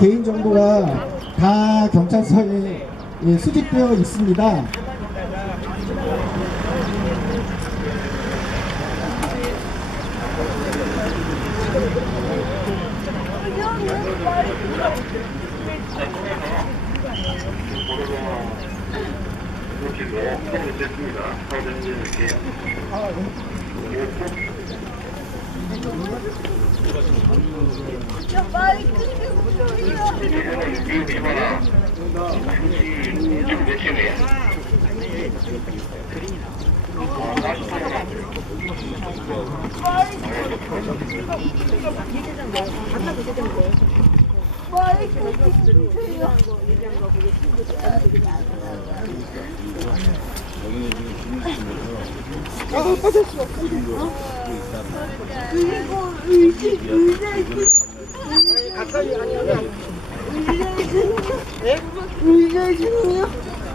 개인정보가 다 경찰서에 수집되어 있습니다.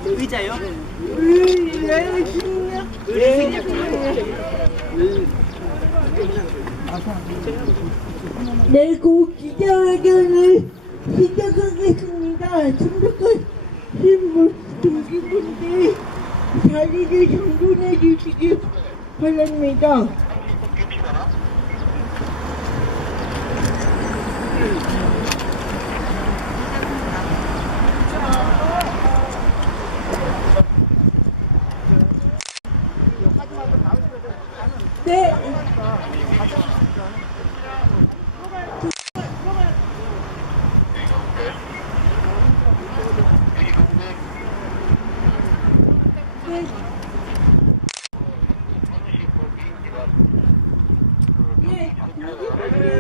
의자요? 네, 곧 기자회견을 시작하겠습니다. 참석하신 동기분들 자리를 정돈해 주시기 바랍니다. 네.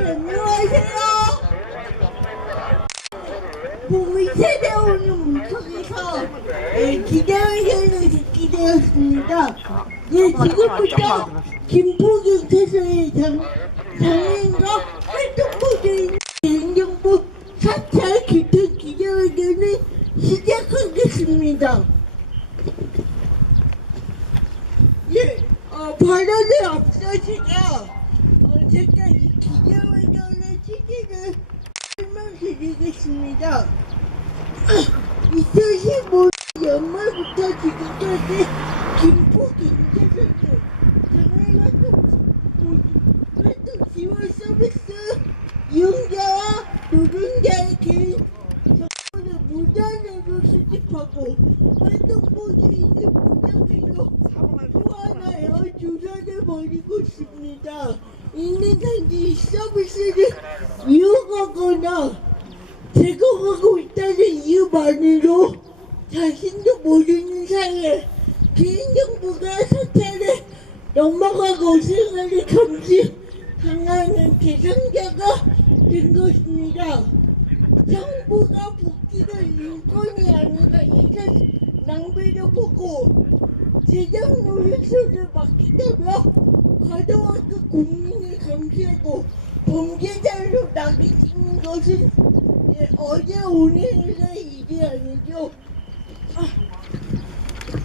안녕하세요. 봄이 찾아오는 물속에서 기자회견을 듣게 되었습니다. 지금부터 김포경찰서의 장애인과 활동보조인 개인정보 사찰 규칙 기자회견을 시작하겠습니다. 발언을 앞서 제가 이 기자회견의 취지를 설명드리겠습니다. 2015년 연말부터 지금까지 김포경찰서는 장애활동 지원 서비스 이용자와 노동자의 개인 정보를 무단으로 수집하고 활동보조인을 무작위로 소환하여 조사를 벌이고 있습니다. 있는 단지 서비스를 이용하거나 제공하고 있다는 이유만으로 자신도 모르는 사이에 개인정보가 사찰에 넘어가고 생활을 감시당하는 대상자가 된 것입니다. 정부가 복지를 인권이 아니라 예산 낭비로 보고 재정 노획서를 맡기다며 과도하게 국민을 감시하고 범죄자로 낙인찍는 것은 어제 오늘의 일이 아니죠.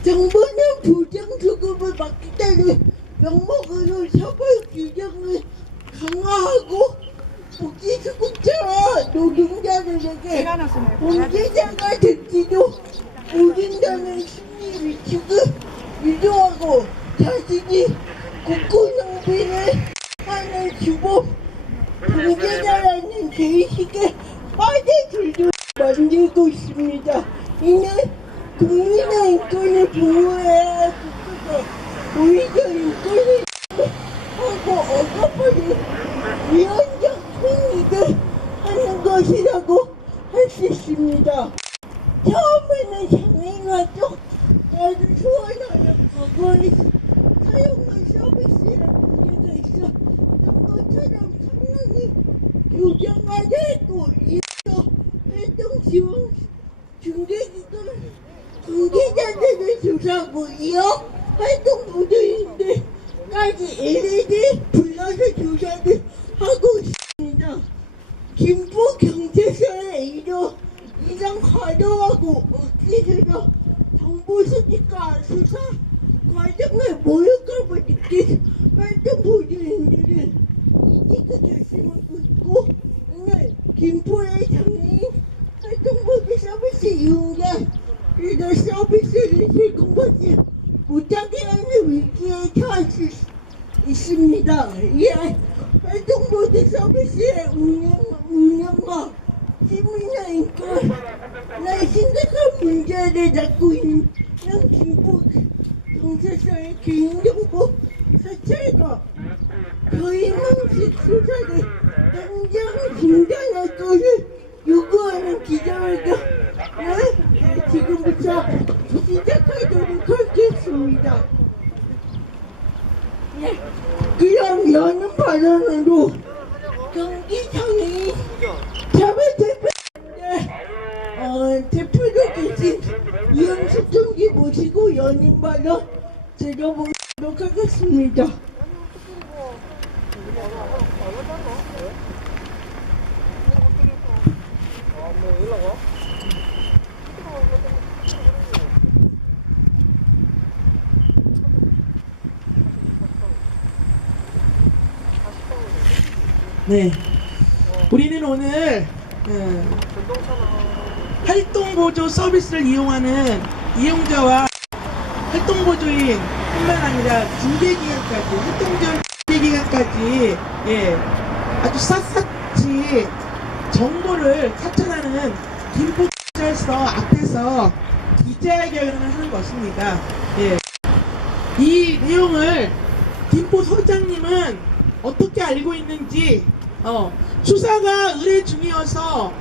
정부는 부정수급을 막겠다는 명목으로 처벌 규정을 강화하고 복지수급자와 노동자들에게 범죄자가 될지도 모른다는 심리 위축을 유도하고 자신이 국고낭비를 하는 주범 범죄자라는 죄의식에 빠져들도록 만들고 있습니다. 이는 국민의 인권을 보호해야 할 국가가 오히려 인권을 하고 억압하는 위헌적 행위를 하는 것이라고 할 수 있습니다. 처음에는 장애인활동자를 소환하여 과거에 사용한 서비스에 문제가 있었던 것처럼 상황이 교정하려 했고, 이어서 활동 지원 중개기관 관계자들을 조사하고 이어 활동 보조인들까지 LA를 불러서 조사를 하고 있습니다. 김포경찰서의 이런 과도하고 억지스러 정보 수집과 수사 과정을 모욕감을 느낀 활동 보조인들은 이직을 결심하고 있고, 이는 김포의 장애인 이용자 이런 서비스를 제공받지 못하게 하는 위기에 처할 수 있습니다. 이에 활동보드 서비스의 운영과 시민의 인권에 심각한 문제를 낳고 있는 김포 경찰서의 개인정보 사찰과 거의망식 수사를 당장 중단할 것을 요구하는 기자회견을 지금부터 시작하도록 하겠습니다. 네, 그럼 여는 발언으로 경기장애인 대표로 계신 이영숙 총기 모시고 연인 발언 들어보도록 하겠습니다. 네, 우리는 오늘 활동보조 서비스를 이용하는 이용자와 활동보조인 뿐만 아니라 중개기간까지, 활동보조 중개기간까지 아주 샅샅이 정보를 사천하는 김포경찰서 앞에서 기자회견을 하는 것입니다. 이 내용을 김포서장님은 어떻게 알고 있는지 수사가 의뢰 중이어서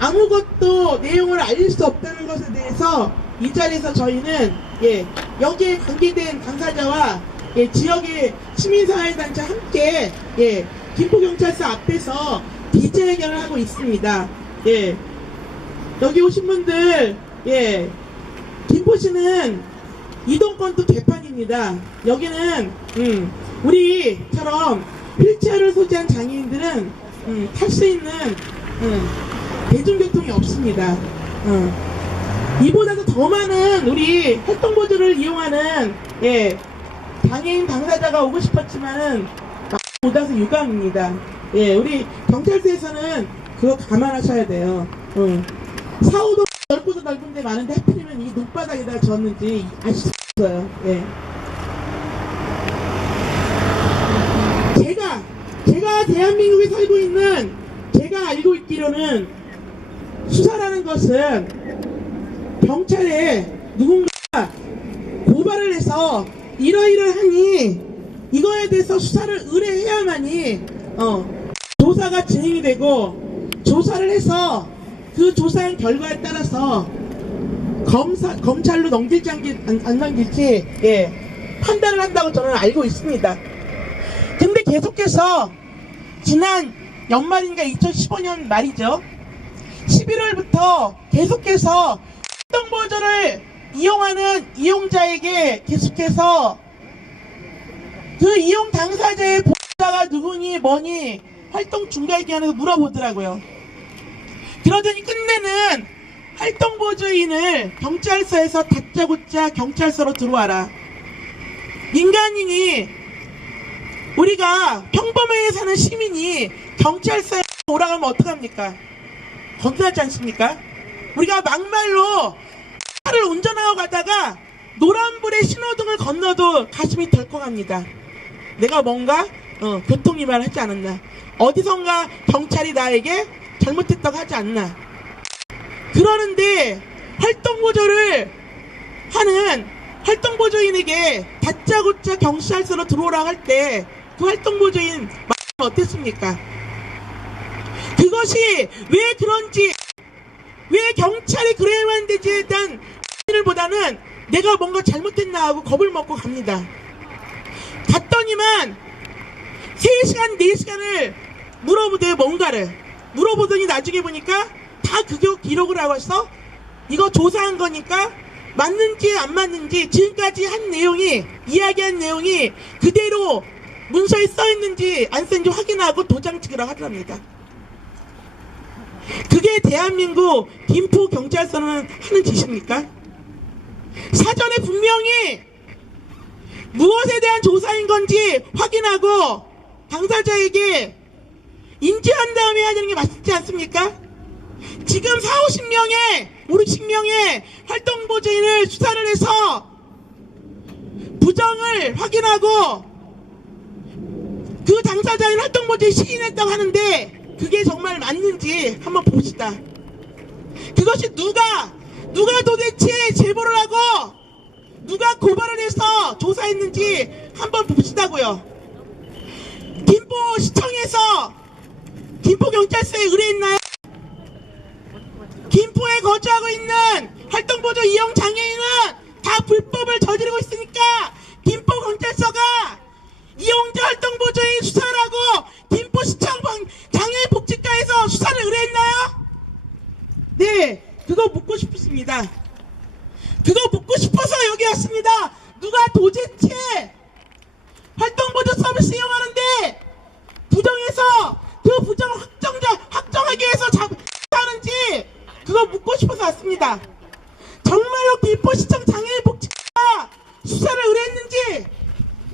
아무것도 내용을 알릴 수 없다는 것에 대해서 이 자리에서 저희는 여기에 관계된 당사자와 지역의 시민사회단체 함께 김포경찰서 앞에서 기자회견을 하고 있습니다. 여기 오신 분들 김포시는 이동권도 개판입니다. 여기는 우리처럼 휠체어를 소지한 장애인들은 탈 수 있는 대중교통이 없습니다. 이보다도 더 많은 우리 활동보조를 이용하는 장애인 당사자가 오고 싶었지만은 못 와서 유감입니다. 우리 경찰서에서는 그거 감안하셔야 돼요. 4호도 넓고도 넓은데 많은데 하필이면 이 눈바닥에다 졌는지 아시겠어요? 제가 대한민국에 살고 있는 제가 알고 있기로는 수사라는 것은 경찰에 누군가 고발을 해서 이러이러하니 이거에 대해서 수사를 의뢰해야만이 조사가 진행이 되고 조사를 해서 그 조사한 결과에 따라서 검찰로 넘길지 안 넘길지 판단을 한다고 저는 알고 있습니다. 근데 계속해서 지난 연말인가 2015년 말이죠. 11월부터 계속해서 활동보조를 이용하는 이용자에게 계속해서 그 이용 당사자의 보호자가 누구니 뭐니 활동 중간기관에서 물어보더라고요. 그러더니 끝내는 활동보조인을 경찰서에서 다짜고짜 경찰서로 들어와라. 민간인이 우리가 평범하게 사는 시민이 경찰서에 오라가면 어떡합니까? 건강하지 않습니까? 우리가 막말로 차를 운전하고 가다가 노란불에 신호등을 건너도 가슴이 덜컥합니다. 내가 뭔가 교통위반을 하지 않았나, 어디선가 경찰이 나에게 잘못했다고 하지 않나. 그러는데 활동보조를 하는 활동보조인에게 다짜고짜 경찰서로 들어오라고 할 때 그 활동보조인 마음이 어땠습니까? 그것이 왜 그런지, 왜 경찰이 그래야만 되지에 대한 보다는 내가 뭔가 잘못했나 하고 겁을 먹고 갑니다. 갔더니만 3시간 4시간을 물어보대요. 뭔가를 물어보더니 나중에 보니까 다 그거 기록을 하고 있어. 이거 조사한 거니까 맞는지 안 맞는지 지금까지 한 내용이, 이야기한 내용이 그대로 문서에 써있는지 안 써있는지 확인하고 도장 찍으라고 하더랍니다. 그게 대한민국 김포경찰서는 하는 짓입니까? 사전에 분명히 무엇에 대한 조사인 건지 확인하고 당사자에게 인지한 다음에 해야 되는 게 맞지 않습니까? 지금 40~50명의 50명의 활동보조인을 수사를 해서 부정을 확인하고 그 당사자인 활동보조인 시인했다고 하는데 그게 정말 맞는지 한번 봅시다. 그것이 누가 도대체 제보를 하고 누가 고발을 해서 조사했는지 한번 봅시다고요. 김포시청에서 김포경찰서에 의뢰했나요? 김포에 거주하고 있는 활동보조 이용 장애인은 다 불법을 저지르고 있으니까 김포경찰서가 이용자 활동보조인 수사를 하고 김포시청 장애인 복지과에서 수사를 의뢰했나요? 네, 그거 묻고 싶습니다. 그거 묻고 싶어서 여기 왔습니다. 누가 도대체 활동보조 서비스 이용하는데 부정해서 그 부정 확정하기 위해서 하는지 그거 묻고 싶어서 왔습니다. 정말로 김포시청 장애인 복지과 수사를 의뢰했는지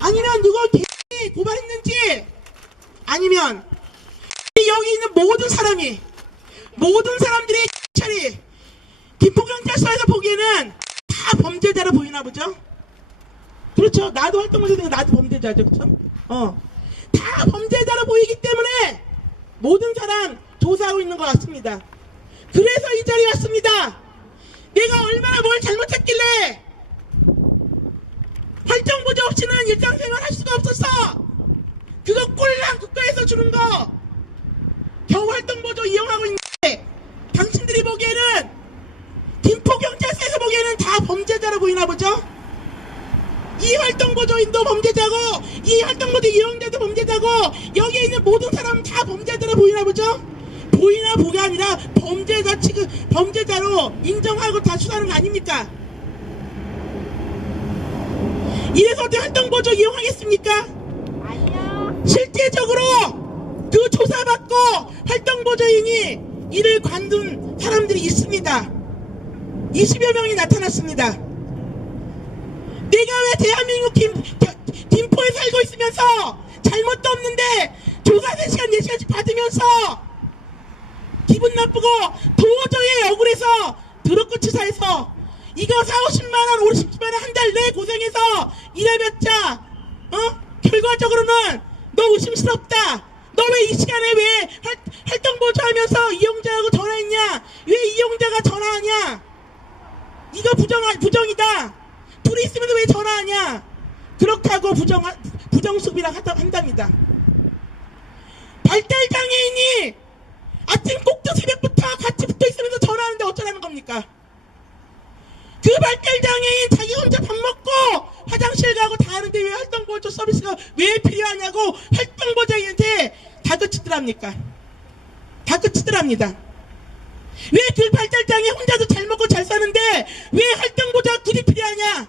아니면 누가 개인이 고발했는지 아니면 여기 있는 모든 사람들이 경찰이 김포경찰서에서 보기에는 다 범죄자로 보이나 보죠? 그렇죠. 나도 활동보조인데 나도 범죄자죠. 그렇죠? 다 범죄자로 보이기 때문에 모든 사람 조사하고 있는 것 같습니다. 그래서 이 자리에 왔습니다. 내가 얼마나 뭘 잘못했길래 활동보조 없이는 일상생활 할 수가 없었어. 그거 꼴랑 국가에서 주는 거 겨우 활동보조 이용하고 있는데 당신들이 보기에는 김포경찰서에서 보기에는 다 범죄자로 보이나 보죠? 이 활동보조인도 범죄자고 이 활동보조 이용자도 범죄자고 여기에 있는 모든 사람은 다 범죄자로 보이나 보죠? 보이나 보가 아니라 범죄자로 인정하고 다 수사하는 거 아닙니까? 이래서 어떻게 활동보조 이용하겠습니까? 아니요. 실제적으로 그 조사받고 활동보조인이 이를 관둔 사람들이 있습니다. 20여 명이 나타났습니다. 내가 왜 대한민국 김포에 살고 있으면서 잘못도 없는데 조사 3시간 4시간씩 받으면서 기분 나쁘고 도저히 억울해서 드럽고치사해서 이거 40~50만원 50~60만원 한 달 내 고생해서 일해봤자 결과적으로는 너 의심스럽다. 너 왜 이 시간에 왜 활동보조 하면서 이용자하고 전화했냐? 왜 이용자가 전화하냐? 이거 부정이다. 둘이 있으면서 왜 전화하냐? 그렇게 하고 부정수비라 한답니다. 발달장애인이 아침 꼭두 새벽부터 같이 붙어있으면서 전화하는데 어쩌라는 겁니까? 그 발달장애인 자기 혼자 밥 먹고 화장실 가고 다 하는데 왜 활동보조 서비스가 왜 필요하냐고 활동보조인한테 다그치더랍니까? 다그치더랍니다. 왜 그 발달장애 혼자도 잘 먹고 잘 사는데 왜 활동보조가 굳이 필요하냐?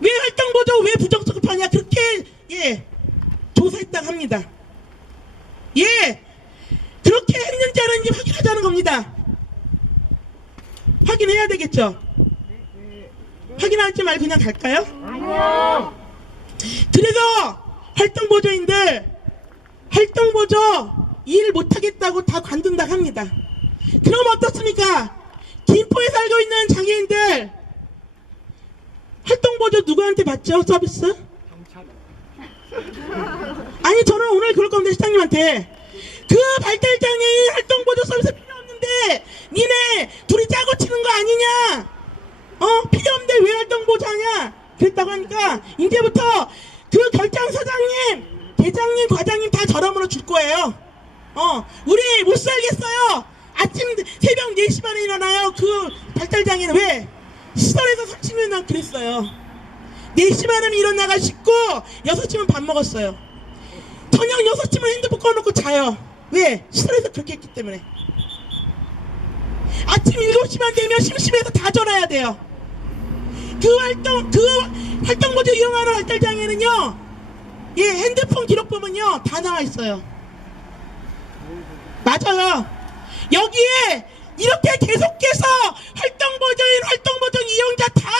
왜 활동보조 왜 부정수급하냐? 그렇게 조사했다고 합니다. 그렇게 했는지 안 했는지 확인하자는 겁니다. 확인해야 되겠죠? 확인하지 말고 그냥 갈까요? 아니요. 그래서 활동보조인들 활동보조 일 못하겠다고 다 관둔다 합니다. 그럼 어떻습니까? 김포에 살고 있는 장애인들 활동보조 누구한테 받죠? 서비스? 아니 저는 오늘 그럴 겁니다. 시장님한테 그 발달장애인 활동보조 서비스 필요 없는데 니네 둘이 짜고 치는 거 아니냐? 필요 없는데 왜 활동보조 하냐? 그랬다고 하니까 이제부터 그 결장서장님 대장님 과장님 다 저렴으로 줄 거예요. 우리 못 살겠어요. 아침 새벽 4시 반에 일어나요. 그 발달장애는 왜? 시설에서 30년 그랬어요. 4시 반에 일어나가 씻고 6시면 밥 먹었어요. 저녁 6시면 핸드폰 꺼놓고 자요. 왜? 시설에서 그렇게 했기 때문에. 아침 7시만 되면 심심해서 다 전화해야 돼요. 그 활동보조 이용하는 발달장애는요, 핸드폰 기록 보면요, 다 나와 있어요. 맞아요. 여기에 이렇게 계속해서 활동보조인, 활동보조 이용자 다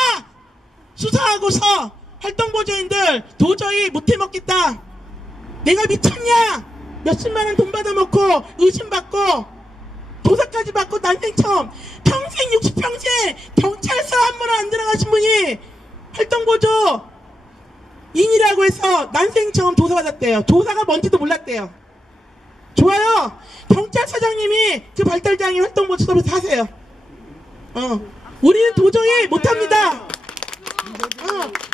수사하고서 활동보조인들 도저히 못해먹겠다. 내가 미쳤냐? 몇십만 원 돈 받아먹고 의심받고 조사까지 받고 난생 처음 평생 60평생 경찰서 한 번은 안 들어가신 분이 활동보조 인이라고 해서 난생 처음 조사받았대요. 조사가 뭔지도 몰랐대요. 좋아요. 경찰서장님이 그 발달장애 활동보조 서비스 하세요. 우리는 도저히 못합니다.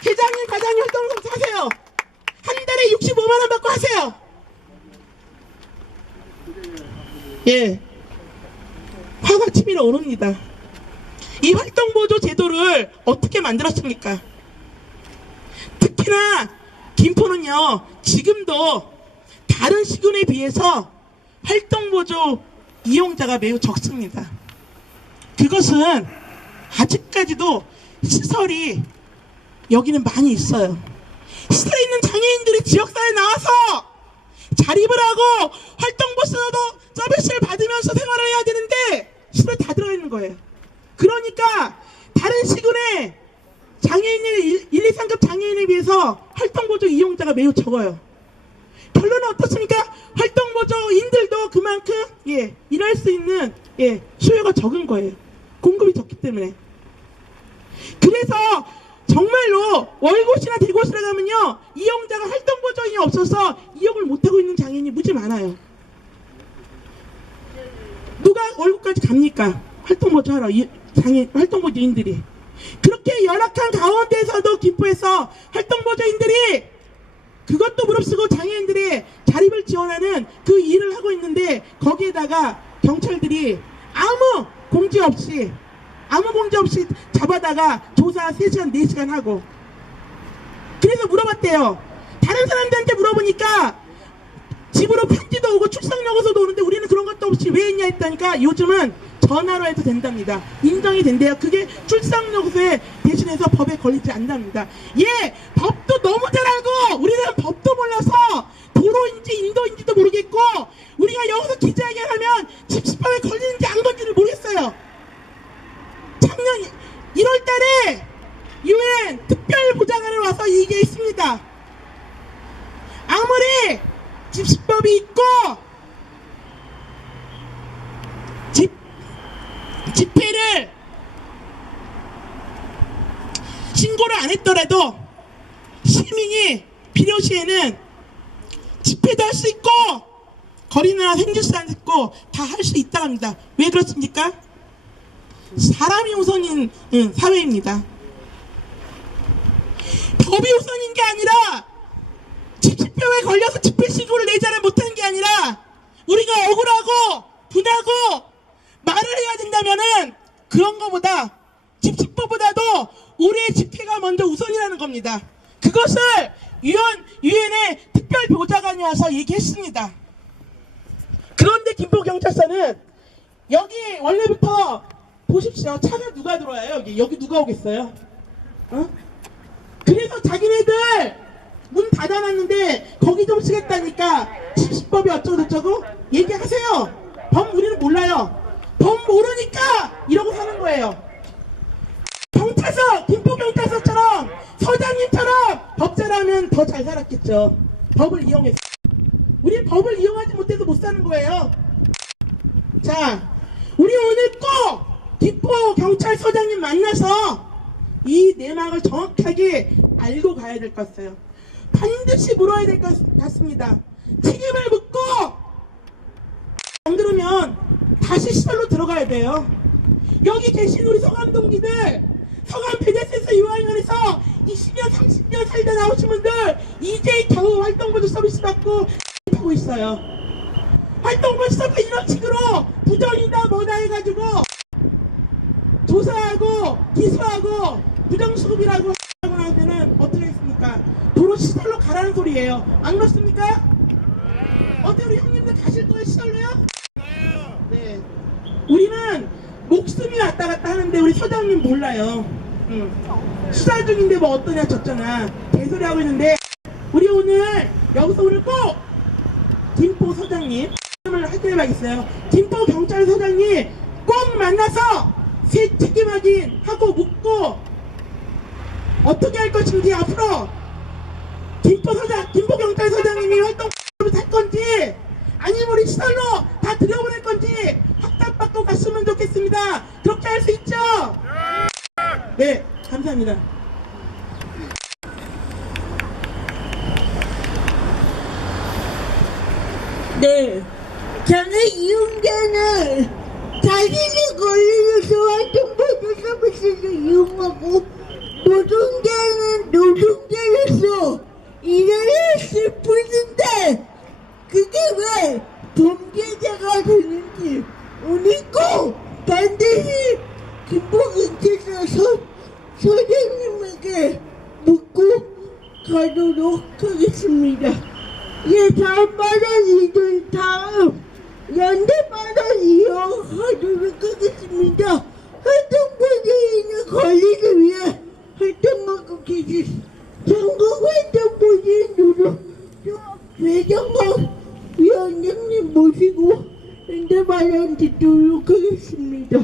회장님, 과장님 활동보조 하세요. 한 달에 65만 원 받고 하세요. 예, 화가 치밀어 오릅니다. 이 활동보조 제도를 어떻게 만들었습니까? 특히나 김포는요, 지금도 다른 시군에 비해서 활동보조 이용자가 매우 적습니다. 그것은 아직까지도 시설이 여기는 많이 있어요. 시설에 있는 장애인들이 지역사회에 나와서 자립을 하고 활동보조 서비스를 받으면서 생활을 해야 되는데 시설에 다 들어가 있는 거예요. 그러니까 다른 시군의 장애인의 1, 2, 3급 장애인에 비해서 활동보조 이용자가 매우 적어요. 결론은 어떻습니까? 활동보조인들도 그만큼 일할 수 있는 수요가 적은 거예요. 공급이 적기 때문에. 그래서 정말로 월고시나 대고시나 가면요, 이용자가 활동보조인이 없어서 이용을 못하고 있는 장애인이 무지 많아요. 누가 월고까지 갑니까? 활동보조 하러 장애인 활동보조인들이. 그렇게 열악한 가운데서도 김포에서 활동보조인들이 그것도 무릅쓰고 장애인들의 자립을 지원하는 그 일을 하고 있는데, 거기에다가 경찰들이 아무 공지 없이 잡아다가 조사 3시간 4시간 하고. 그래서 물어봤대요. 다른 사람들한테 물어보니까 집으로 편지도 오고 출석여고서도 오는데 우리는 그런 것도 없이 왜 했냐 했다니까, 요즘은 전화로 해도 된답니다. 인정이 된대요. 그게 출석여고서에 대신해서 법에 걸리지 않답니다. 법도 너무 잘 알고 우리는 법도 몰라서 도로인지 인도인지도 모르겠고, 우리가 여기서 기자회견하면 집시법에 걸리는지 안 걸리는지를 모르겠어요. 작년 1월달에 UN 특별보좌관을 와서 얘기했습니다. 아무리 집시법이 있고 집회를 신고를 안 했더라도 시민이 필요시에는 집회도 할 수 있고 거리나 생주도 할 수 있고 다 할 수 있다고 합니다. 왜 그렇습니까? 사람이 우선인 사회입니다. 법이 우선인 게 아니라 집시법에 걸려서 집회 신고를 내자를 못하는 게 아니라 우리가 억울하고 분하고 말을 해야 된다면은 그런 거보다 집시법보다도 우리의 집회가 먼저 우선이라는 겁니다. 그것을 유엔의 특별보좌관이 와서 얘기했습니다. 그런데 김포경찰서는 여기 원래부터 보십시오. 차가 누가 들어와요? 여기 누가 오겠어요? 그래서 자기네들 문 닫아놨는데 거기 좀 쓰겠다니까 집시법이 어쩌고저쩌고 얘기하세요. 법 우리는 몰라요. 법 모르니까 이러고 사는 거예요. 경찰서, 김포경찰서처럼 서장님처럼 법 잘하면 더 잘 살았겠죠. 법을 이용해서. 우리 법을 이용하지 못해서 못 사는 거예요. 자, 우리 오늘 꼭 김포경찰서장님 만나서 이 내막을 정확하게 알고 가야 될 것 같아요. 반드시 물어야 될 것 같습니다. 책임을 묻고 안 그러면 다시 시설로 들어가야 돼요. 여기 계신 우리 서감 동지들, 서감 배대센서 유아인원에서 20년 30년 살다 나오신 분들 이제 겨우 활동보조 서비스 받고 하고 있어요. 활동보조 서비스 이런 식으로 부정이다 뭐다 해가지고 조사하고 기소하고 부정수급이라고 하고 나면은 어떻게 했습니까? 도로 시설로 가라는 소리예요. 안 그렇습니까? 어때 우리 형님들 가실 거예요? 시설로요? 네. 우리는 목숨이 왔다 갔다 하는데 우리 서장님 몰라요. 수사 중인데 뭐 어떠냐 저쩌냐 개소리 하고 있는데, 우리 오늘 여기서 오늘 꼭 김포 서장님 을 확인해봐야겠어요. 김포 경찰서장님 꼭 만나서 새 책임 확인하고 묻고 어떻게 할 것인지, 앞으로 김포 경찰서장님이 활동 할 건지 아니면 우리 시설로 다 들여보낼 건지 확답받고 갔으면 좋겠습니다. 그렇게 할 수 있죠? 네, 감사합니다. 네, 장애 이용자는 자신의 권리로서 활동보조 서비스를 이용하고 노동자는 노동자로서 일을 했을 뿐인데 그게 왜 범죄자가 되는지 우리 꼭 반드시 김포경찰서 소장님에게 묻고 가도록 하겠습니다. 예, 다음 연대반을 이용하도록 하겠습니다. 활동보조인의 권리를 위해 활동하고 계신 전국 활동보조인 노동조합 배정학 위원장님 모시고 연대반을 듣도록 하겠습니다.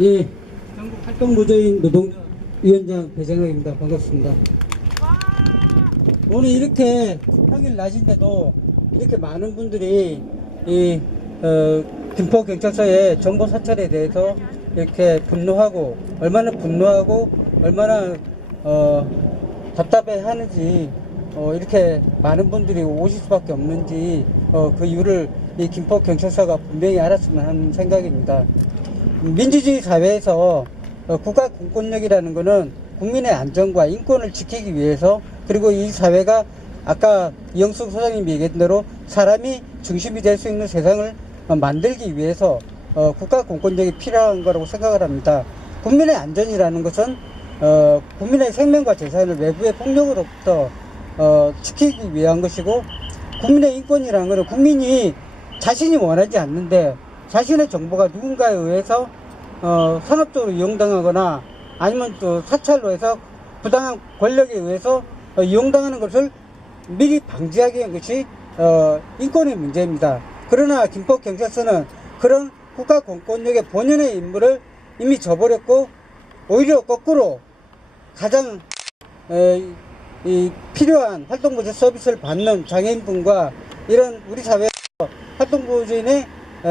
예, 전국 활동보조인 노동위원장 배정학입니다. 반갑습니다. 오늘 이렇게 평일 낮인데도 이렇게 많은 분들이 이 김포경찰서의 정보 사찰에 대해서 이렇게 얼마나 분노하고 얼마나 답답해 하는지 이렇게 많은 분들이 오실 수밖에 없는지 그 이유를 이 김포경찰서가 분명히 알았으면 하는 생각입니다. 민주주의 사회에서 국가 공권력이라는 것은 국민의 안전과 인권을 지키기 위해서, 그리고 이 사회가 아까 이영숙 소장님이 얘기한 대로 사람이 중심이 될 수 있는 세상을 만들기 위해서 국가 공권력이 필요한 거라고 생각을 합니다. 국민의 안전이라는 것은 국민의 생명과 재산을 외부의 폭력으로부터 지키기 위한 것이고, 국민의 인권이라는 것은 국민이 자신이 원하지 않는데 자신의 정보가 누군가에 의해서 상업적으로 이용당하거나 아니면 또 사찰로 해서 부당한 권력에 의해서 이용당하는 것을 미리 방지하기 위한 것이 인권의 문제입니다. 그러나 김포경찰서는 그런 국가 공권력의 본연의 임무를 이미 저버렸고, 오히려 거꾸로 가장 필요한 활동보조 서비스를 받는 장애인분과 이런 우리 사회에서 활동보조인의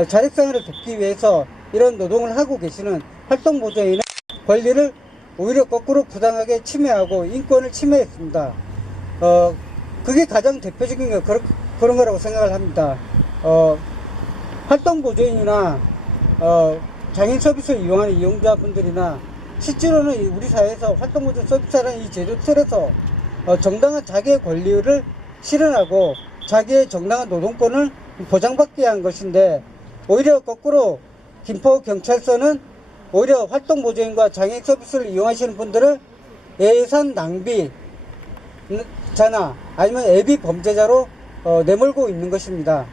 자립생활을 돕기 위해서 이런 노동을 하고 계시는 활동보조인의 권리를 오히려 거꾸로 부당하게 침해하고 인권을 침해했습니다. 그게 가장 대표적인 게 그런 거라고 생각을 합니다. 활동보조인이나 장애인 서비스를 이용하는 이용자분들이나 실제로는 우리 사회에서 활동보조 서비스라는 이 제도 틀에서 정당한 자기의 권리를 실현하고 자기의 정당한 노동권을 보장받게 한 것인데, 오히려 거꾸로 김포경찰서는 오히려 활동보조인과 장애인 서비스를 이용하시는 분들을 예산 낭비자나 아니면 예비 범죄자로 내몰고 있는 것입니다.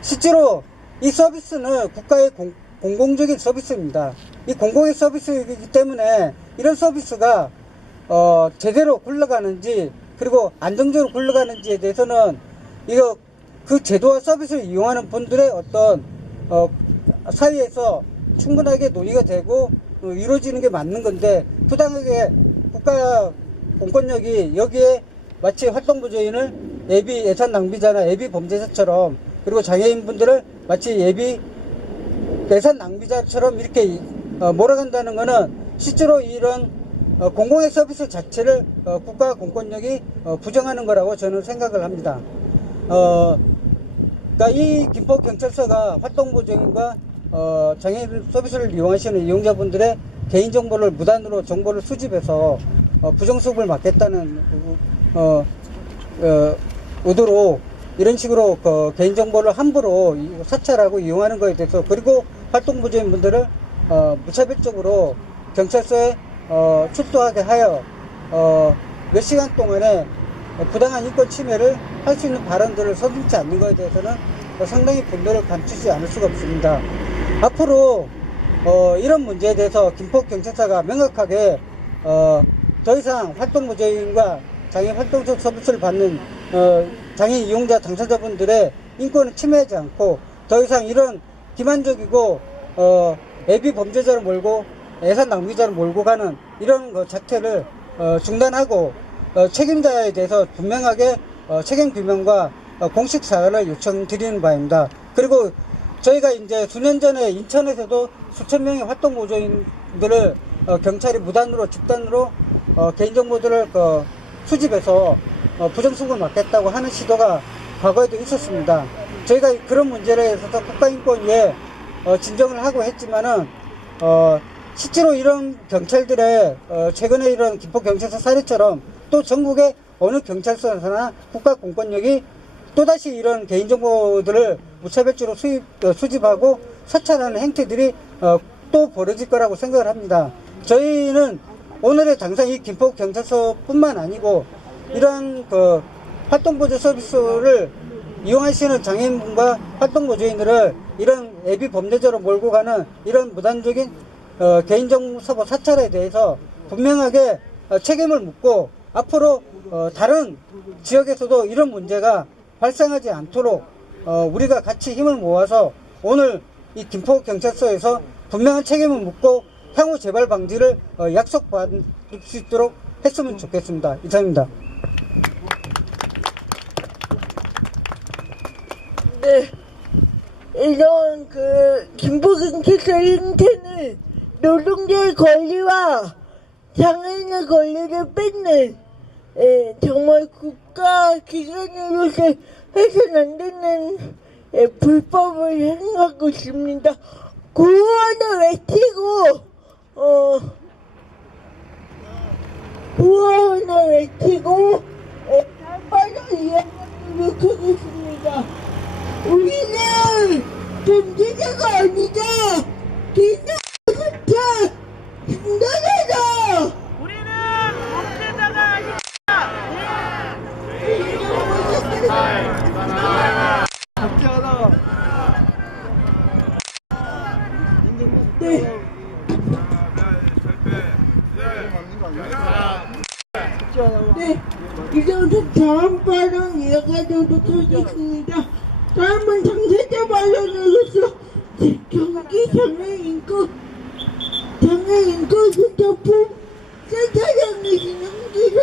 실제로 이 서비스는 국가의 공공적인 서비스입니다. 이 공공의 서비스이기 때문에 이런 서비스가 제대로 굴러가는지, 그리고 안정적으로 굴러가는지에 대해서는 그 제도와 서비스를 이용하는 분들의 어떤 사이에서 충분하게 논의가 되고 이루어지는 게 맞는 건데, 부당하게 국가 공권력이 여기에 마치 활동보조인을 예비 예산 낭비자나 예비 범죄자처럼, 그리고 장애인분들을 마치 예비 예산 낭비자처럼 이렇게 몰아간다는 것은 실제로 이런 공공의 서비스 자체를 국가 공권력이 부정하는 거라고 저는 생각을 합니다. 그러니까 이 김포경찰서가 활동보조인과 장애인 서비스를 이용하시는 이용자분들의 개인정보를 무단으로 정보를 수집해서 부정수급을 막겠다는 의도로 이런 식으로 개인정보를 함부로 사찰하고 이용하는 것에 대해서, 그리고 활동보조인분들을 무차별적으로 경찰서에 출두하게 하여 몇 시간 동안에 부당한 인권 침해를 할 수 있는 발언들을 서슴지 않는 것에 대해서는 상당히 분노를 감추지 않을 수가 없습니다. 앞으로 이런 문제에 대해서 김포경찰서가 명확하게 더 이상 활동보조인과 장애인 활동적 서비스를 받는 장애인 이용자 당사자분들의 인권을 침해하지 않고 더 이상 이런 기만적이고 예비 범죄자를 몰고 예산 낭비자를 몰고 가는 이런 것 자체를 중단하고 책임자에 대해서 분명하게 책임 규명과 공식 사과를 요청드리는 바입니다. 그리고 저희가 이제 수년 전에 인천에서도 수천 명의 활동 보조인들을 경찰이 무단으로 집단으로 개인정보들을 수집해서 부정수급을 막겠다고 하는 시도가 과거에도 있었습니다. 저희가 그런 문제에 있어서 국가인권위에 진정을 하고 했지만은 실제로 이런 경찰들의 최근에 이런 김포경찰서 사례처럼 또 전국의 어느 경찰서나 국가공권력이 또다시 이런 개인정보들을 무차별적으로 수집하고 사찰하는 행태들이 또 벌어질 거라고 생각을 합니다. 저희는 오늘의 당장 이 김포경찰서뿐만 아니고 이러한 활동보조 서비스를 이용하시는 장애인분과 활동보조인들을 이런 애비 범죄자로 몰고 가는 이런 무단적인 개인정보 사찰에 대해서 분명하게 책임을 묻고 앞으로 다른 지역에서도 이런 문제가 발생하지 않도록 우리가 같이 힘을 모아서 오늘 이 김포경찰서에서 분명한 책임을 묻고 향후 재발 방지를 약속받을 수 있도록 했으면 좋겠습니다. 이상입니다. 네, 이런 김포경찰서 행태는 노동자의 권리와 장애인의 권리를 뺏는 정말 국가기관으로서 해서는 안 되는 불법을 행하고 있습니다. 구호를 외치고 단발로 이야기하도록 하겠습니다. 우리는 범죄자가 아니다. 기능부터 중단하자. 우리는 범죄자가 아니다. 네. 네, 이제부터 다음 발언 이어가도록 하겠습니다. 다음은 당사자 발언으로서 경기 장애인권 센터품 센터장의 진행기를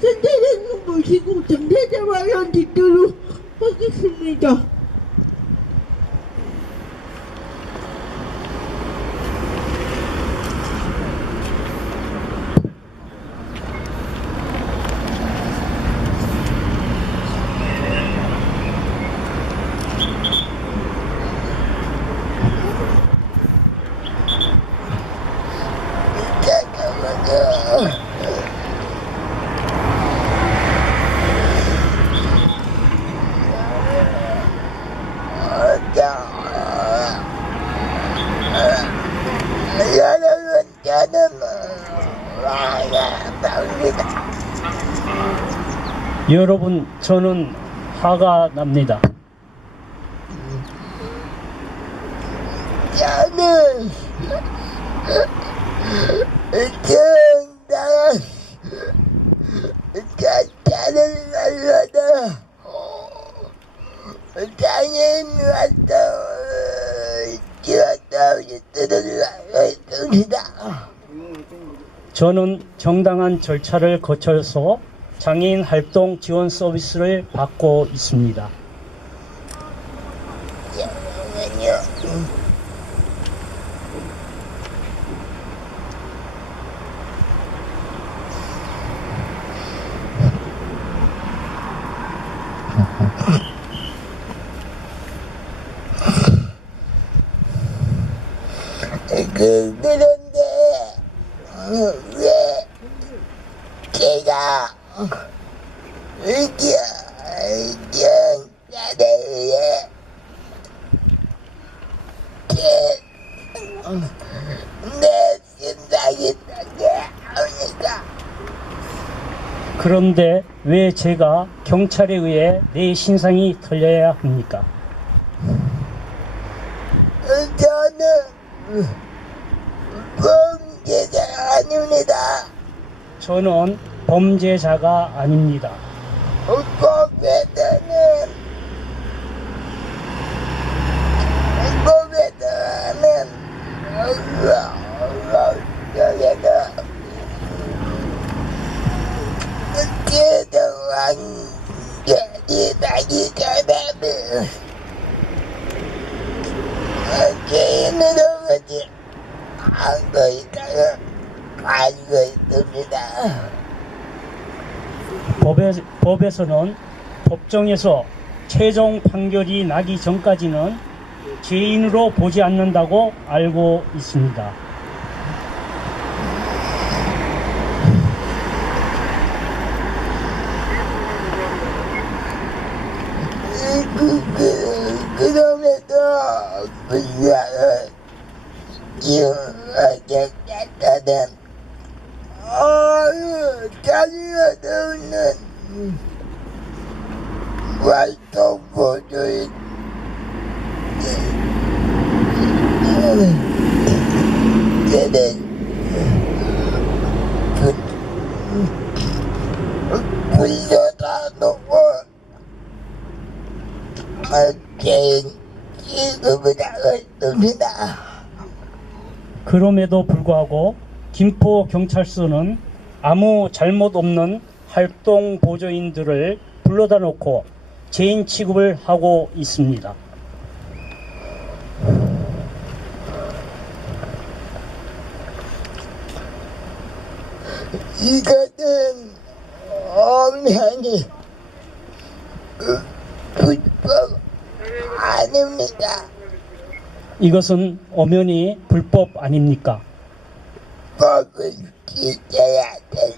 센터장을 모시고 당사자 발언 듣도록 하겠습니다. 여러분, 저는 화가 납니다. 저는 정당한 자차를 날려다 장애인 활동을 지원하겠습니다. 저는 정당한 절차를 거쳐서 장애인 활동 지원 서비스를 받고 있습니다. 그런데 왜 제가 내 생각이 나게 그런데 왜 제가 경찰에 의해 내 신상이 털려야 합니까? 저는 범죄자가 아닙니다. 저는 범죄자가 아닙니다. 최대한 내려가지 않고 있다가 가지고 있습니다. 법에서는 법정에서 최종 판결이 나기 전까지는 죄인으로 보지 않는다고 알고 있습니다. 그럼에도 불구하고 경찰서는 자유가 없는 활동 보조인 불려다 놓고 개인 취급을 하고 있습니다. 그럼에도 불구하고 김포경찰서는 아무 잘못 없는 활동 보조인들을 불러다 놓고 죄인 취급을 하고 있습니다. 이것은 엄연히 불법 아닙니다. 이것은 엄연히 불법 아닙니까? 법을 지켜야 될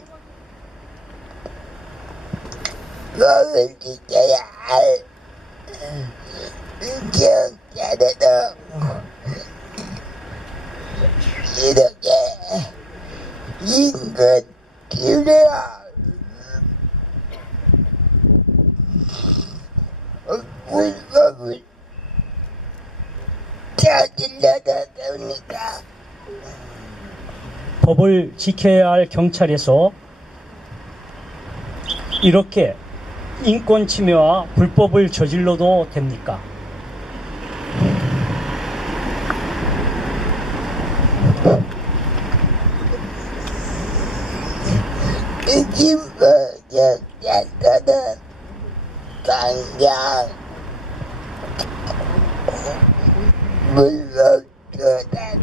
법을 지켜야 할 경찰에도 이렇게 인권 규례와 불법을 저질러다 보니까 법을 지켜야 할 경찰에서 이렇게 인권 침해와 불법을 저질러도 됩니까? 김포경찰서는 당장 물러조사를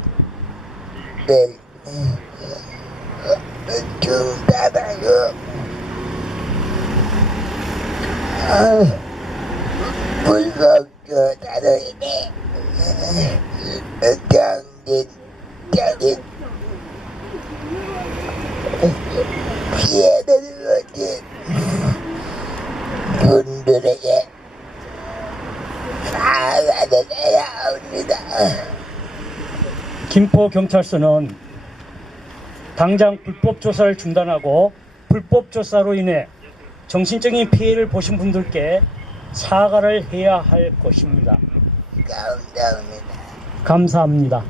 중단하고 물러조사로 인해 경제적인 피해를 얻은 분들에게 사과를 해야 합니다. 김포경찰서는 당장 불법 조사를 중단하고 불법 조사로 인해 정신적인 피해를 보신 분들께 사과를 해야 할 것입니다. 감사합니다. 감사합니다.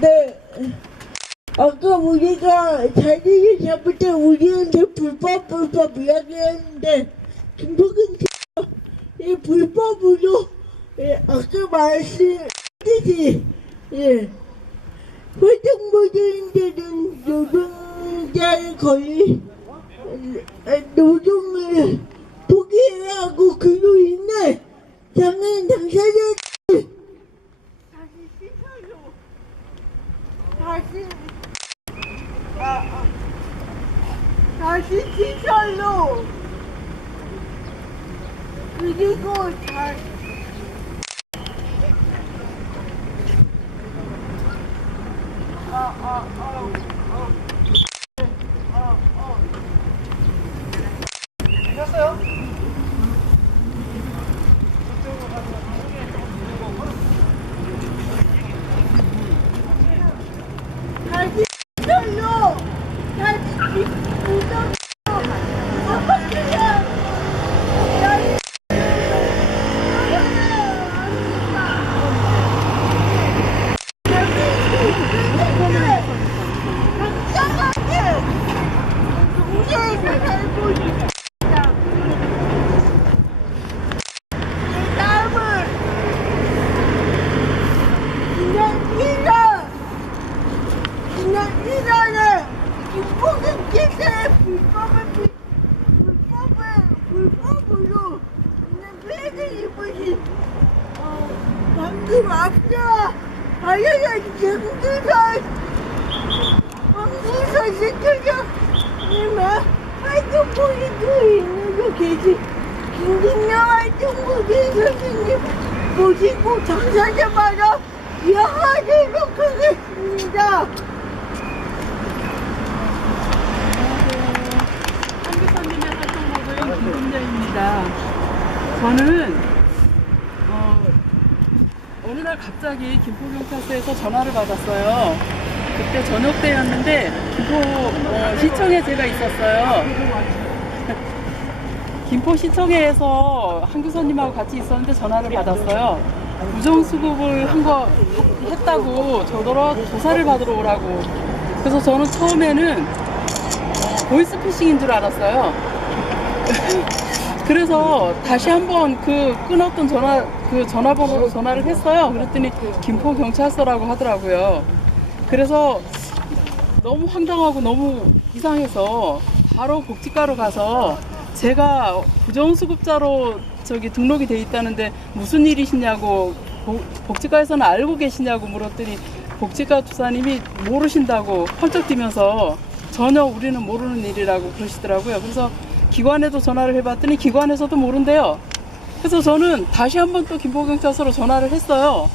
네. 아까 우리가 자리를 잡을 때 우리한테 불법 이야기했는데 김포경찰 이 불법으로 아까 말씀드렸듯이 활동보조인들은 노동자의 권리 노동을 포기해야 하고 그로 인해 당연 당사자 다시 시설로 그리고 다시 시설로 다시 무덤으로 아파트야 지금 앞서 아야야 제국에서 왕기서 시켜줘 활동 보이고 있는 거 계시 김진영 활동부 선생님 모시고 당사자마다 이야기하도록 하겠습니다. 한교사님의 활동복은 김금자입니다. 저는 어느 날 갑자기 김포경찰서에서 전화를 받았어요. 그때 저녁 때였는데 김포시청에 제가 있었어요. 김포시청에서 한교사님하고 같이 있었는데 전화를 받았어요. 부정수급을 했다고 저더러 조사를 받으러 오라고. 그래서 저는 처음에는 보이스피싱인 줄 알았어요. 그래서 다시 한번 끊었던 전화번호로 전화를 했어요. 그랬더니 김포경찰서라고 하더라고요. 그래서 너무 황당하고 너무 이상해서 바로 복지과로 가서 제가 부정수급자로 등록이 돼 있다는데 무슨 일이시냐고 복지과에서는 알고 계시냐고 물었더니 복지과 주사님이 모르신다고 펄쩍 뛰면서 전혀 우리는 모르는 일이라고 그러시더라고요. 그래서 기관에도 전화를 해봤더니 기관에서도 모른대요. 그래서 저는 다시 한번 또 김포경찰서로 전화를 했어요.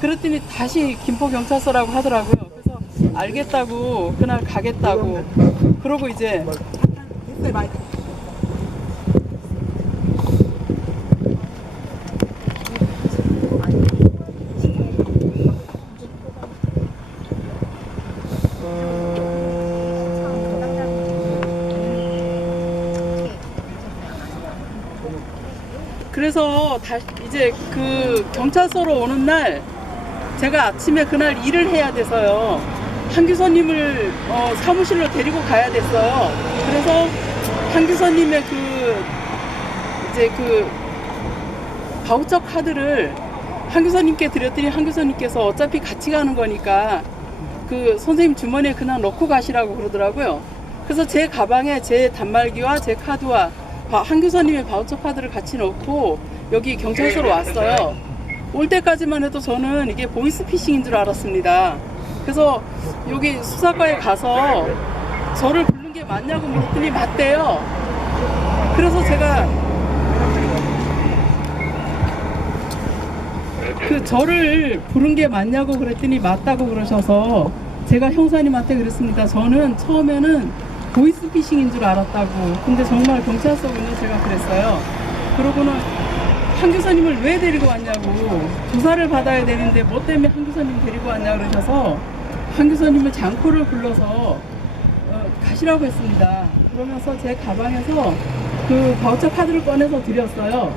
그랬더니 다시 김포경찰서라고 하더라고요. 그래서 알겠다고 그날 가겠다고 그러고 이제 그래서 이제 경찰서로 오는 날 제가 아침에 그날 일을 해야 돼서요. 한규서님을 사무실로 데리고 가야 됐어요. 그래서 한규서님의 바우처 카드를 한규서님께 드렸더니 한규서님께서 어차피 같이 가는 거니까 선생님 주머니에 그냥 넣고 가시라고 그러더라고요. 그래서 제 가방에 제 단말기와 제 카드와 한교사님의 바우처 카드를 같이 넣고 여기 경찰서로 왔어요. 올 때까지만 해도 저는 이게 보이스피싱인 줄 알았습니다. 그래서 여기 수사과에 가서 저를 부른 게 맞냐고 물었더니 맞대요. 그래서 제가 저를 부른 게 맞냐고 그랬더니 맞다고 그러셔서 제가 형사님한테 그랬습니다. 저는 처음에는 보이스피싱인 줄 알았다고. 근데 정말 경찰서군요. 제가 그랬어요. 그러고는 한교사님을 왜 데리고 왔냐고, 조사를 받아야 되는데 뭐 때문에 한교사님 데리고 왔냐 그러셔서 한교사님을 장코를 불러서 가시라고 했습니다. 그러면서 제 가방에서 바우처 카드를 꺼내서 드렸어요.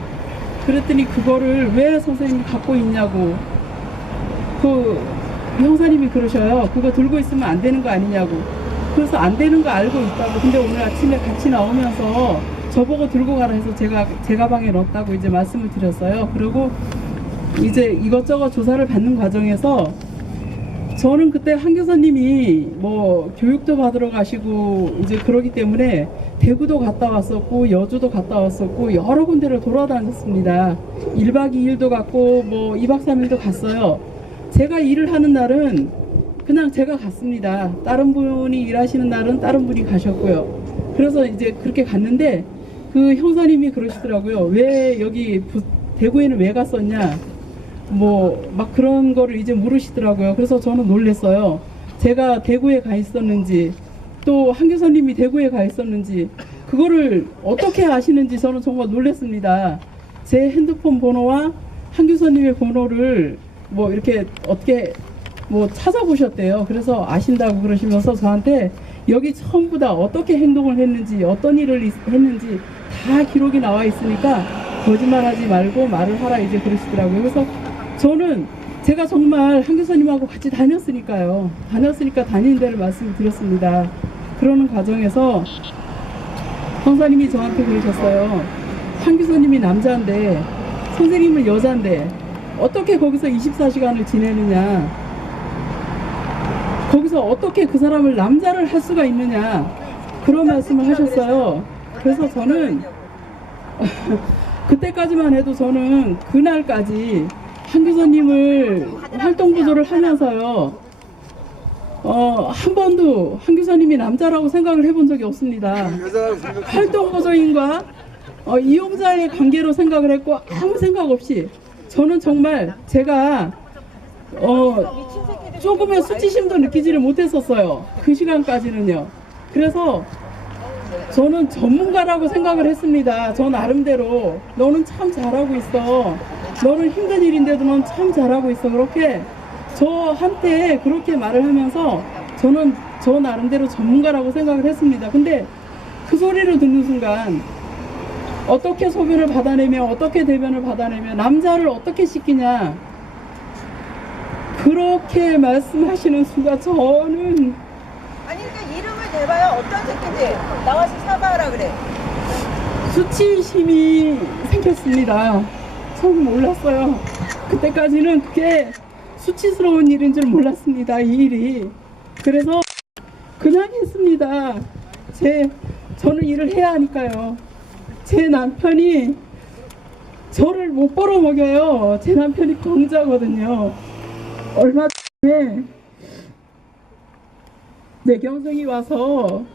그랬더니 그거를 왜 선생님이 갖고 있냐고, 형사님이 그러셔요. 그거 들고 있으면 안 되는 거 아니냐고. 그래서 안 되는 거 알고 있다고. 근데 오늘 아침에 같이 나오면서 저보고 들고 가라 해서 제가 제 가방에 넣었다고 이제 말씀을 드렸어요. 그리고 이제 이것저것 조사를 받는 과정에서 저는 그때 한교사님이 교육도 받으러 가시고 이제 그러기 때문에 대구도 갔다 왔었고 여주도 갔다 왔었고 여러 군데를 돌아다녔습니다. 1박 2일도 갔고 2박 3일도 갔어요. 제가 일을 하는 날은 그냥 제가 갔습니다. 다른 분이 일하시는 날은 다른 분이 가셨고요. 그래서 이제 그렇게 갔는데 형사님이 그러시더라고요. 왜 여기 대구에는 왜 갔었냐, 막 그런 거를 이제 물으시더라고요. 그래서 저는 놀랐어요. 제가 대구에 가 있었는지, 또 한교사님이 대구에 가 있었는지, 그거를 어떻게 아시는지 저는 정말 놀랐습니다. 제 핸드폰 번호와 한교사님의 번호를 이렇게 어떻게 찾아보셨대요. 그래서 아신다고 그러시면서 저한테 여기 전부 다 어떻게 행동을 했는지, 어떤 일을 했는지 다 기록이 나와 있으니까 거짓말하지 말고 말을 하라 이제 그러시더라고요. 그래서 저는 제가 정말 한교사님하고 같이 다녔으니까 다니는 데를 말씀을 드렸습니다. 그러는 과정에서 형사님이 저한테 그러셨어요. 한교사님이 남자인데 선생님은 여자인데 어떻게 거기서 24시간을 지내느냐, 거기서 어떻게 그 사람을 남자를 할 수가 있느냐, 그런 말씀을 하셨어요. 그래서 저는 그때까지만 해도 저는 그날까지 한교사님을 활동보조를 하면서요, 한 번도 한교사님이 남자라고 생각을 해본 적이 없습니다. 활동보조인과 이용자의 관계로 생각을 했고, 아무 생각 없이 저는 정말 제가 조금의 수치심도 느끼지를 못했었어요. 그 시간까지는요. 그래서 저는 전문가라고 생각을 했습니다. 저 나름대로 너는 참 잘하고 있어. 너는 힘든 일인데도 넌 참 잘하고 있어. 그렇게 저한테 그렇게 말을 하면서 저는 저 나름대로 전문가라고 생각을 했습니다. 근데 그 소리를 듣는 순간 어떻게 소변을 받아내며 어떻게 대변을 받아내며 남자를 어떻게 씻기냐 그렇게 말씀하시는 순간 저는 아니 그러니까 이름을 대봐요. 어떤 새끼인지 나와서 사과하라 그래. 수치심이 생겼습니다. 처음 몰랐어요. 그때까지는 그게 수치스러운 일인 줄 몰랐습니다. 이 일이. 그래서 그냥 했습니다. 저는 일을 해야 하니까요. 제 남편이 저를 못 벌어먹여요. 제 남편이 병자거든요. 얼마 전에 뇌경색이 와서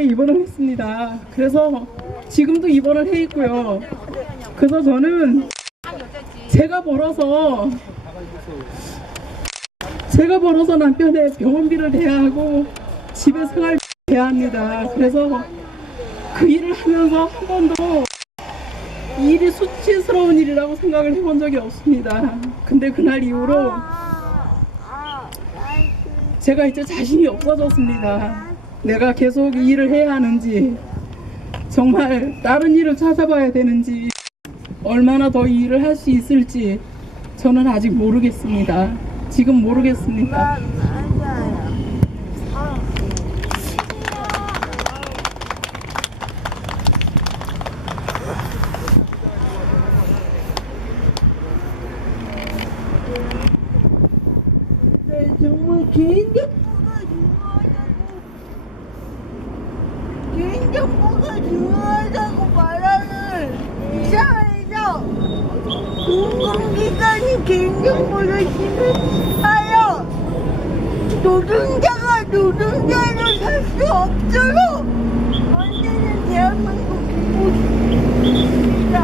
입원을 했습니다. 그래서 지금도 입원을 해 있고요. 그래서 저는 제가 벌어서 남편의 병원비를 대야 하고 집에 생활비 대야 합니다. 그래서 그 일을 하면서 한 번도 이 일이 수치스러운 일이라고 생각을 해본 적이 없습니다. 근데 그날 이후로 제가 이제 자신이 없어졌습니다. 내가 계속 이 일을 해야 하는지, 정말 다른 일을 찾아봐야 되는지, 얼마나 더 이 일을 할 수 있을지 저는 아직 모르겠습니다. 지금 모르겠습니다. 정말 개인정보가 중요하다고 말하는 이사회에서 공공기관이 개인정보를 침해하여 노동자가 노동자로 살 수 없도록 만드는 대한민국 기본입니다.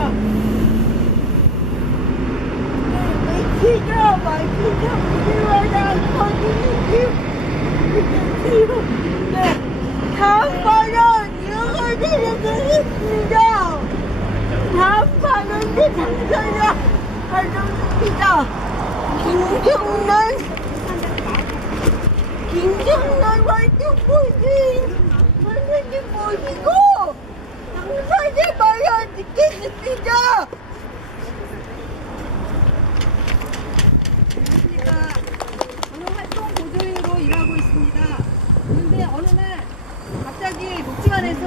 매체가 우리마다 거짓말이 다음 발언 이어가도록 하겠습니다. 다음 발언의 당사자 하겠습니다. 김정란 활동보신 선생님 모시고 당사자 발언 듣겠습니다. 저는 활동 보조인으로 일하고 있습니다. 그런데 어느 날 갑자기 녹지관에서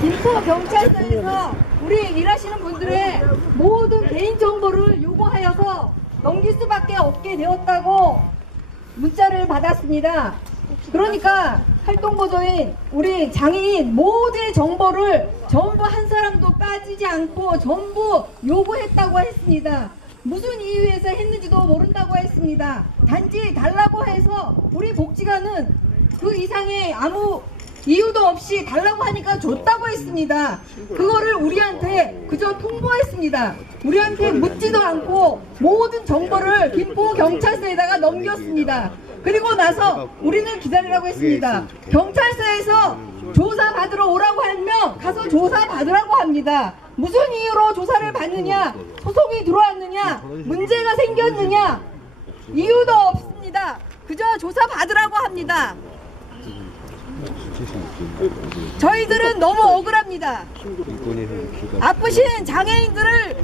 김포경찰서에서 우리 일하시는 분들의 모든 개인정보를 요구하여서 넘길 수밖에 없게 되었다고 문자를 받았습니다. 그러니까 활동보조인 우리 장애인 모두의 정보를 전부 한 사람도 빠지지 않고 전부 요구했다고 했습니다. 무슨 이유에서 했는지도 모른다고 했습니다. 단지 달라고 해서 우리 복지관은 그 이상의 아무 이유도 없이 달라고 하니까 줬다고 했습니다. 그거를 우리한테 그저 통보했습니다. 우리한테 묻지도 않고 모든 정보를 김포경찰서에다가 넘겼습니다. 그리고 나서 우리는 기다리라고 했습니다. 경찰서에서 조사 받으러 오라고 하면 가서 조사 받으라고 합니다. 무슨 이유로 조사를 받느냐, 소송이 들어왔느냐, 문제가 생겼느냐, 이유도 없습니다. 그저 조사 받으라고 합니다. 저희들은 너무 억울합니다. 아프신 장애인들을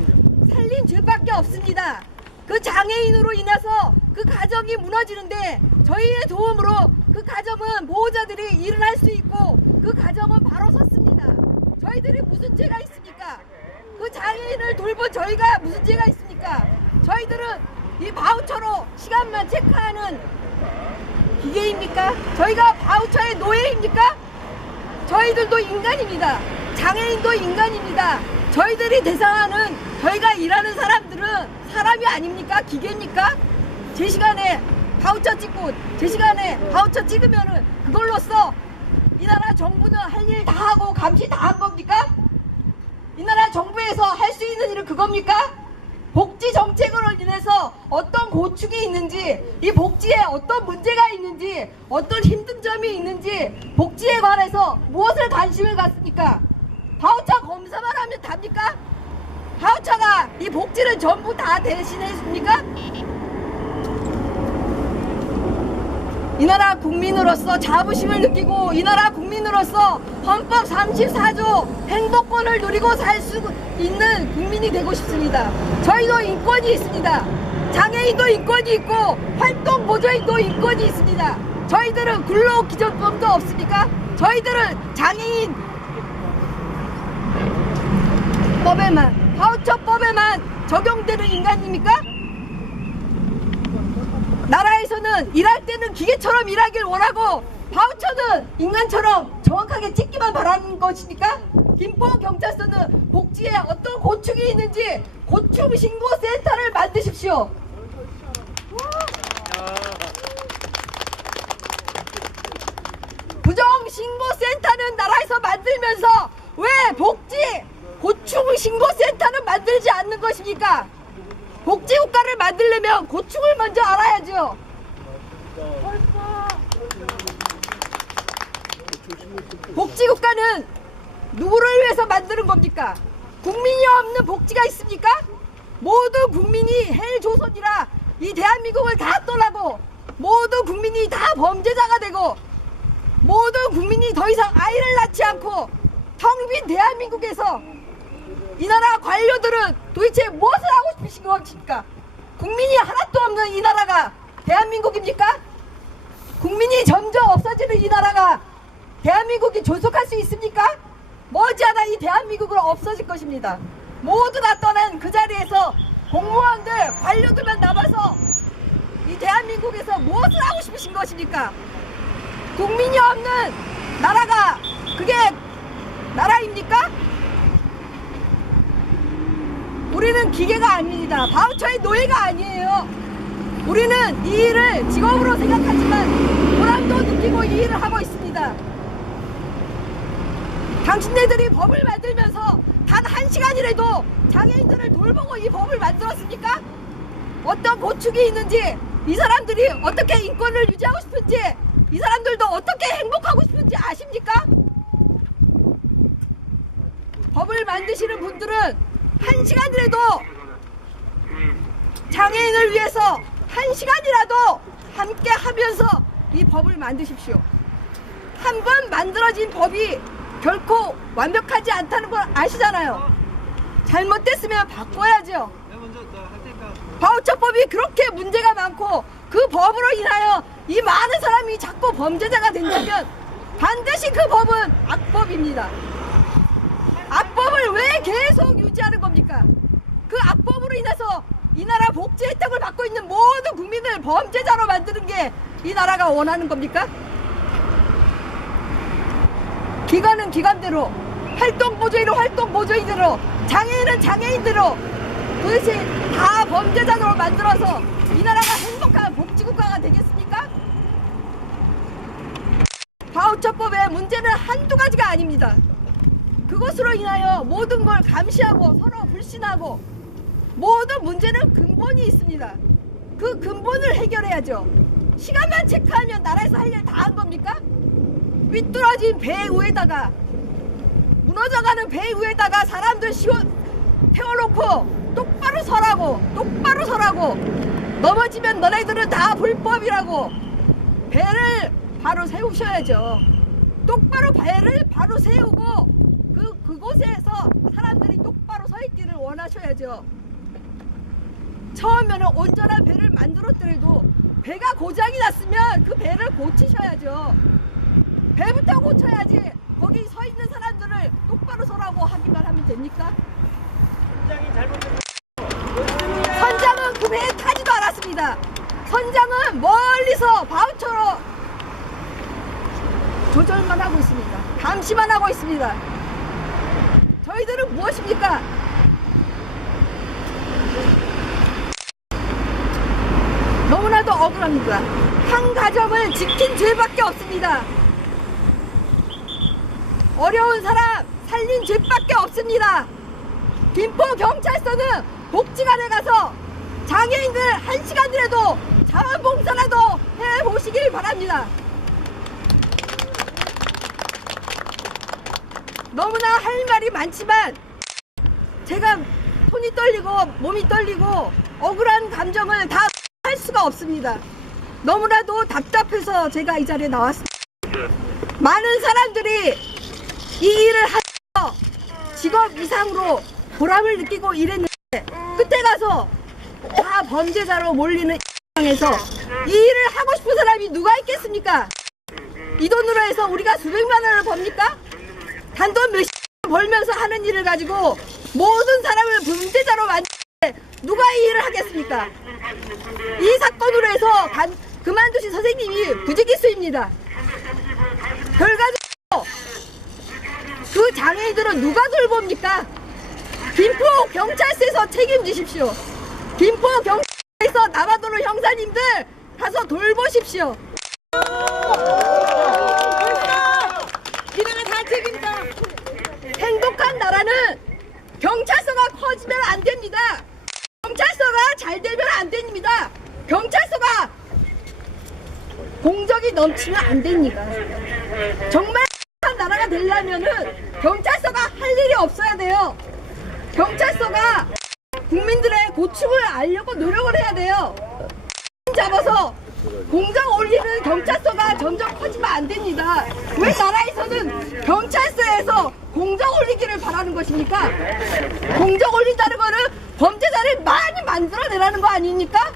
살린 죄밖에 없습니다. 그 장애인으로 인해서 그 가정이 무너지는데 저희의 도움으로 그 가정은 보호자들이 일을 할 수 있고 그 가정은 바로 섰습니다. 저희들이 무슨 죄가 있습니까? 그 장애인을 돌본 저희가 무슨 죄가 있습니까? 저희들은 이 바우처로 시간만 체크하는 기계입니까? 저희가 바우처의 노예입니까? 저희들도 인간입니다. 장애인도 인간입니다. 저희들이 대상하는, 저희가 일하는 사람들은 사람이 아닙니까? 기계입니까? 제 시간에 바우처 찍고 제 시간에 바우처 찍으면은 그걸로써 이 나라 정부는 할 일 다 하고 감시 다 한 겁니까? 이 나라 정부에서 할 수 있는 일은 그겁니까? 복지 정책으로 인해서 어떤 고충이 있는지, 이 복지에 어떤 문제가 있는지, 어떤 힘든 점이 있는지, 복지에 관해서 무엇을 관심을 갖습니까? 바우처 검사만 하면 답니까? 바우처가 이 복지를 전부 다 대신해 줍니까? 이 나라 국민으로서 자부심을 느끼고 이 나라 국민으로서 헌법 34조 행복권을 누리고 살 수 있는 국민이 되고 싶습니다. 저희도 인권이 있습니다. 장애인도 인권이 있고 활동 보조인도 인권이 있습니다. 저희들은 근로기준법도 없습니까? 저희들은 장애인 법에만, 바우처법에만 적용되는 인간입니까? 나라에서는 일할 때는 기계처럼 일하길 원하고 바우처는 인간처럼 정확하게 찍기만 바라는 것입니까? 김포경찰서는 복지에 어떤 고충이 있는지 고충 신고센터를 만드십시오. 부정신고센터는 나라에서 만들면서 왜 복지 고충 신고센터는 만들지 않는 것입니까? 복지국가를 만들려면 고충을 먼저 알아야죠. 복지국가는 누구를 위해서 만드는 겁니까? 국민이 없는 복지가 있습니까? 모두 국민이 헬조선이라 이 대한민국을 다 떠나고 모두 국민이 다 범죄자가 되고 모든 국민이 더 이상 아이를 낳지 않고 텅 빈 대한민국에서 이 나라 관료들은 도대체 무엇을 하고 싶으신 것입니까? 국민이 하나도 없는 이 나라가 대한민국입니까? 국민이 점점 없어지는 이 나라가 대한민국이 존속할 수 있습니까? 머지않아 이 대한민국은 없어질 것입니다. 모두 다 떠난 그 자리에서 공무원들, 관료들만 남아서 이 대한민국에서 무엇을 하고 싶으신 것입니까? 국민이 없는 나라가 그게 나라입니까? 우리는 기계가 아닙니다. 바우처의 노예가 아니에요. 우리는 이 일을 직업으로 생각하지만 보람도 느끼고 이 일을 하고 있습니다. 당신네들이 법을 만들면서 단 1시간이라도 장애인들을 돌보고 이 법을 만들었습니까? 어떤 고충이 있는지, 이 사람들이 어떻게 인권을 유지하고 싶은지, 이 사람들도 어떻게 행복하고 싶은지 아십니까? 법을 만드시는 분들은 1시간이라도 장애인을 위해서 1시간이라도 함께 하면서 이 법을 만드십시오. 한 번 만들어진 법이 결코 완벽하지 않다는 걸 아시잖아요. 잘못됐으면 바꿔야죠. 바우처법이 그렇게 문제가 많고 그 법으로 인하여 이 많은 사람이 자꾸 범죄자가 된다면 반드시 그 법은 악법입니다. 악법을 왜 계속 유지하는 겁니까? 그 악법으로 인해서 이 나라 복지 혜택을 받고 있는 모든 국민을 범죄자로 만드는 게 이 나라가 원하는 겁니까? 기관은 기관대로, 활동보조인은 활동보조인대로, 장애인은 장애인대로 도대체 다 범죄자로 만들어서 이 나라가 행복한 복지국가가 되겠습니까? 바우처법의 문제는 한두 가지가 아닙니다. 그것으로 인하여 모든 걸 감시하고 서로 불신하고 모든 문제는 근본이 있습니다. 그 근본을 해결해야죠. 시간만 체크하면 나라에서 할 일 다 한 겁니까? 삐뚤어진 배 위에다가 무너져가는 배 위에다가 사람들 태워놓고 똑바로 서라고 넘어지면 너네들은 다 불법이라고 배를 바로 세우셔야죠. 똑바로 배를 바로 세우고 그곳에서 사람들이 똑바로 서 있기를 원하셔야죠. 처음에는 온전한 배를 만들었더라도 배가 고장이 났으면 그 배를 고치셔야죠. 배부터 고쳐야지 거기 서 있는 사람들을 똑바로 서라고 하기만 하면 됩니까? 선장은 그 배에 타지도 않았습니다. 선장은 멀리서 바우처로 조절만 하고 있습니다. 감시만 하고 있습니다. 저희들은 무엇입니까? 억울합니다. 한 가정을 지킨 죄밖에 없습니다. 어려운 사람 살린 죄밖에 없습니다. 김포경찰서는 복지관에 가서 장애인들 1시간이라도 자원봉사라도 해보시길 바랍니다. 너무나 할 말이 많지만 제가 손이 떨리고 몸이 떨리고 억울한 감정을 다 할 수가 없습니다. 너무나도 답답해서 제가 이 자리에 나왔습니다. 많은 사람들이 이 일을 하면서 직업 이상으로 보람을 느끼고 일했는데 끝에 가서 다 범죄자로 몰리는 상황에서 이 일을 하고 싶은 사람이 누가 있겠습니까? 이 돈으로 해서 우리가 수백만 원을 법니까? 단돈 몇십 벌면서 하는 일을 가지고 모든 사람을 범죄자로 만드는데 누가 이 일을 하겠습니까? 이 사건으로 해서 그만두신 선생님이 부지기수입니다. 결과적으로 그 장애인들은 누가 돌봅니까? 김포경찰서에서 책임지십시오. 김포경찰서에서 남아도는 형사님들 가서 돌보십시오. 이름은 다 책임져. 행복한 나라는 경찰서가 커지면 안 됩니다. 경찰서가 잘 되면 안 됩니다. 경찰서가 공적이 넘치면 안 됩니다. 정말 행복한 나라가 되려면은 경찰서가 할 일이 없어야 돼요. 경찰서가 국민들의 고충을 알려고 노력을 해야 돼요. 잡아서 공장 올리는 경찰서가 점점 커지면 안 됩니다. 왜 나라에서는 경찰서에서 공장 올리기를 바라는 것입니까? 공장 올린다는 거는 범죄자를 많이 만들어내라는 거 아닙니까?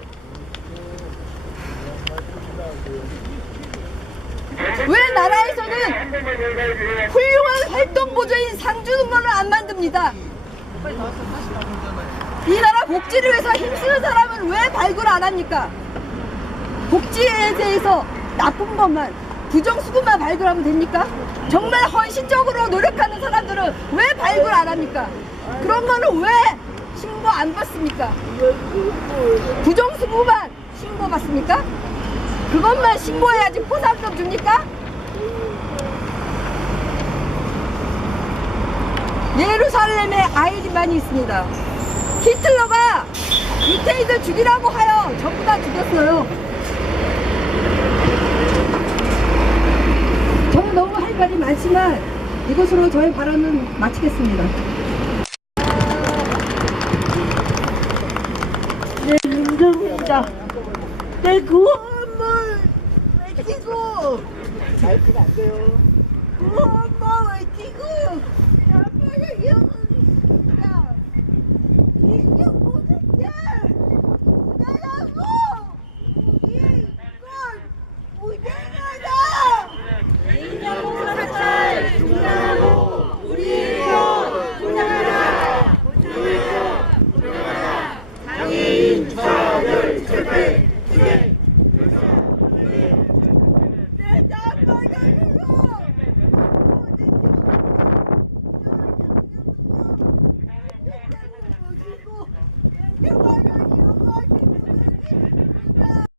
왜 나라에서는 훌륭한 활동보조인 상주능력을 안 만듭니다? 이 나라 복지를 위해서 힘쓰는 사람은 왜 발굴 안 합니까? 복지에 대해서 나쁜 것만, 부정수급만 발굴하면 됩니까? 정말 헌신적으로 노력하는 사람들은 왜 발굴 안 합니까? 그런 거는 왜 신고 안 받습니까? 부정수급만 신고 받습니까? 그것만 신고해야지 포상금 줍니까? 예루살렘에 아이들만이 있습니다. 히틀러가 유태인들 죽이라고 하여 전부 다 죽였어요. 저는 너무 할 말이 많지만 이것으로 저의 발언은 마치겠습니다. 내 민정자, 내 구원물 외치고, 구원물 외치고.